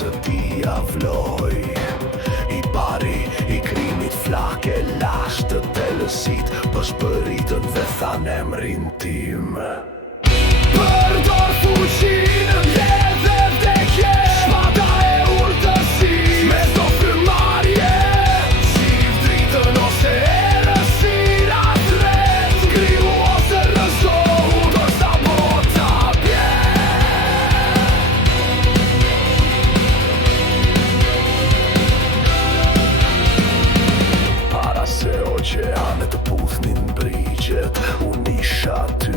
se ti avloj. I pari i krimit flake lash të telësit pëshpëritën dhe than emrin tim. Përdor fuqinë dhe vdekje, shpata e urtësi me do frymarrje, si dritën ose errësira drejt, ngrihu ose rrëzohu ndërsa bota bjen. Para se oqeanet të puthnin brigjet, unë isha ty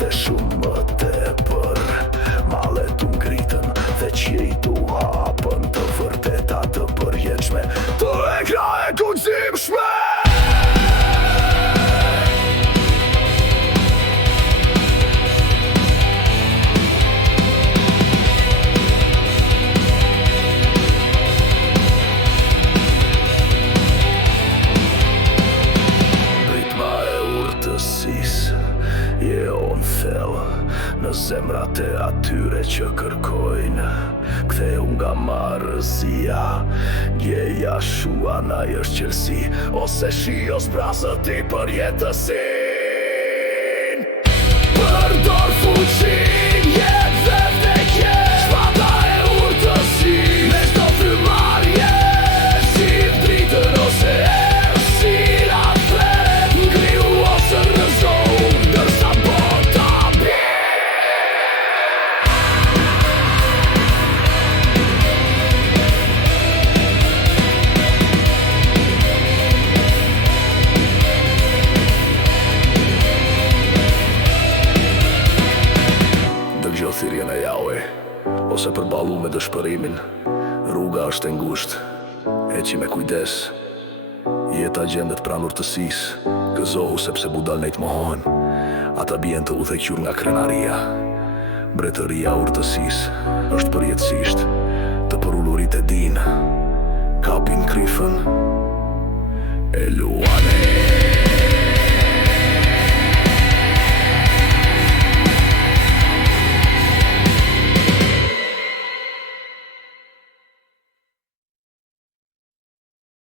dhe shumë më tepër. Malet u ngritën dhe qiejt u hapën, të vërteta të përjetshme, të ekra e guximshme. Ritma e urtësisë je on thellë në zemrat e atyre që kërkojnë. Ktheu nga marrëzia, gjeja shuana është qelsi, ose shios brazët i përjetësin. Përdor fuqinë, jetë dhe vdekje, shpata e urtësi me çdo frymarrje, si dritën ose errësira thret, ngrihu ose rrëzohu ndërsa bota bjen. Dëgjo thirrjen e Jahve, ose përballu me dëshpërimin. Rruga është e ngushtë, eci me kujdes. Jeta gjendet pranë urtësisë, gëzohu sepse budalnejt mohohen. Ata bien të udhëhequr nga krenaria. Mbretëria e urtësisë është përjetësisht të përullurit e din, kapin krifën e luan